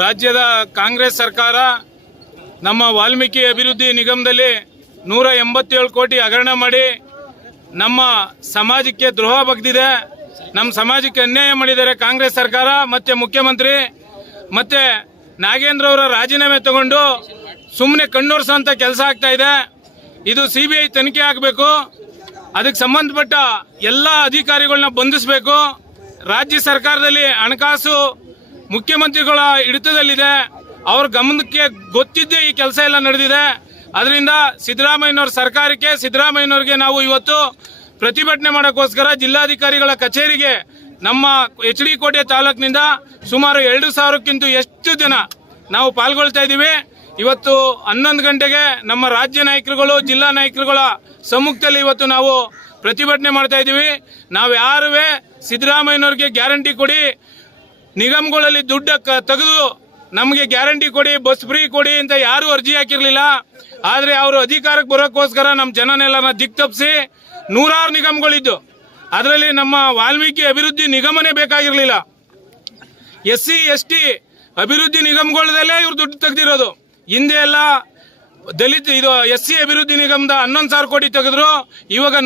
ರಾಜ್ಯದ ಕಾಂಗ್ರೆಸ್ ಸರ್ಕಾರ ನಮ್ಮ ವಾಲ್ಮೀಕಿ ಅಭಿವೃದ್ಧಿ ನಿಗಮದಲ್ಲಿ ನೂರ ಎಂಬತ್ತೇಳು ಕೋಟಿ ಹಗರಣ ಮಾಡಿ ನಮ್ಮ ಸಮಾಜಕ್ಕೆ ದ್ರೋಹ ಬಗ್ದಿದೆ. ನಮ್ಮ ಸಮಾಜಕ್ಕೆ ಅನ್ಯಾಯ ಮಾಡಿದ್ದಾರೆ ಕಾಂಗ್ರೆಸ್ ಸರ್ಕಾರ, ಮತ್ತೆ ಮುಖ್ಯಮಂತ್ರಿ, ಮತ್ತೆ ನಾಗೇಂದ್ರ ಅವರ ರಾಜೀನಾಮೆ ತಗೊಂಡು ಸುಮ್ಮನೆ ಕಣ್ಣೋರ್ಸೋಂಥ ಕೆಲಸ ಆಗ್ತಾ ಇದೆ. ಇದು ಸಿ ಬಿ ಐ ತನಿಖೆ ಆಗಬೇಕು. ಅದಕ್ಕೆ ಸಂಬಂಧಪಟ್ಟ ಎಲ್ಲ ಅಧಿಕಾರಿಗಳನ್ನ ಬಂಧಿಸಬೇಕು. ರಾಜ್ಯ ಸರ್ಕಾರದಲ್ಲಿ ಹಣಕಾಸು ಮುಖ್ಯಮಂತ್ರಿಗಳ ಹಿಡಿತದಲ್ಲಿದೆ. ಅವ್ರ ಗಮನಕ್ಕೆ ಗೊತ್ತಿದ್ದೇ ಈ ಕೆಲಸ ಎಲ್ಲ ನಡೆದಿದೆ. ಅದರಿಂದ ಸಿದ್ದರಾಮಯ್ಯನವ್ರ ಸರ್ಕಾರಕ್ಕೆ, ಸಿದ್ದರಾಮಯ್ಯನವ್ರಿಗೆ ನಾವು ಇವತ್ತು ಪ್ರತಿಭಟನೆ ಮಾಡೋಕ್ಕೋಸ್ಕರ ಜಿಲ್ಲಾಧಿಕಾರಿಗಳ ಕಚೇರಿಗೆ ನಮ್ಮ ಎಚ್ ಡಿ ಕೋಟೆ ತಾಲೂಕಿನಿಂದ ಸುಮಾರು ಎರಡು ಸಾವಿರಕ್ಕಿಂತ ಎಷ್ಟು ಜನ ನಾವು ಪಾಲ್ಗೊಳ್ತಾ ಇದ್ದೀವಿ. ಇವತ್ತು ಹನ್ನೊಂದು ಗಂಟೆಗೆ ನಮ್ಮ ರಾಜ್ಯ ನಾಯಕರುಗಳು, ಜಿಲ್ಲಾ ನಾಯಕರುಗಳ ಸಮ್ಮುಖದಲ್ಲಿ ಇವತ್ತು ನಾವು ಪ್ರತಿಭಟನೆ ಮಾಡ್ತಾ ಇದ್ದೀವಿ. ನಾವು ಯಾರುವೇ ಸಿದ್ದರಾಮಯ್ಯನವ್ರಿಗೆ ಗ್ಯಾರಂಟಿ ಕೊಡಿ ನಿಗಮಗಳಲ್ಲಿ ದುಡ್ಡು ತೆಗೆದು ನಮಗೆ ಗ್ಯಾರಂಟಿ ಕೊಡಿ, ಬಸ್ ಫ್ರೀ ಕೊಡಿ ಅಂತ ಯಾರು ಅರ್ಜಿ ಹಾಕಿರ್ಲಿಲ್ಲ. ಆದರೆ ಅವರು ಅಧಿಕಾರಕ್ಕೆ ಬರೋಕ್ಕೋಸ್ಕರ ನಮ್ಮ ಜನನೆಲ್ಲನ ದಿಕ್ ತಪ್ಪಿಸಿ ನೂರಾರು ನಿಗಮಗಳಿದ್ದು. ಅದರಲ್ಲಿ ನಮ್ಮ ವಾಲ್ಮೀಕಿ ಅಭಿವೃದ್ಧಿ ನಿಗಮನೇ ಬೇಕಾಗಿರಲಿಲ್ಲ. ಎಸ್ ಸಿ ಎಸ್ ಟಿ ಅಭಿವೃದ್ಧಿ ನಿಗಮಗಳದಲ್ಲೇ ಇವ್ರು ದುಡ್ಡು ತೆಗೆದಿರೋದು. ಹಿಂದೆ ಎಲ್ಲ ದಲಿತ ಇದು ಎಸ್ ಸಿ ಅಭಿವೃದ್ಧಿ ನಿಗಮದ ಹನ್ನೊಂದು ಸಾವಿರ ಕೋಟಿ ತೆಗೆದ್ರು, ಇವಾಗ